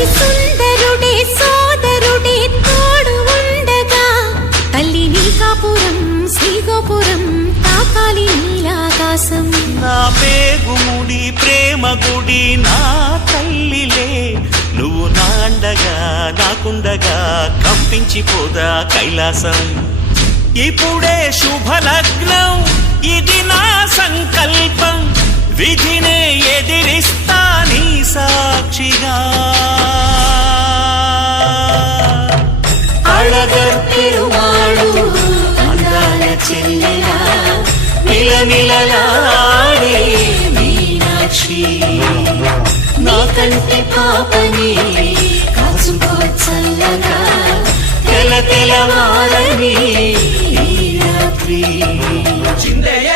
అతి సుందరుడే సోదరుడే తోడు ఉండగా. తల్లి నీకాపురం శ్రీగోపురం తాకాలి నీలాకాశం నా పేగుముడి ప్రేమ గుడి నా తల్లిలే. నువ్వు నాండగా నాకుండగా కంపించిపోదా కైలాసం. ఇప్పుడే శుభలగ్నం. అళగర్ పెరుమాళు అందాల చెల్లెలా మిలమిలలాడే మీనాక్షి. నీ కంటి పాపని కాచుకో చల్లగా తెల తెలవారని ఈ రాత్రి. చిందయ్య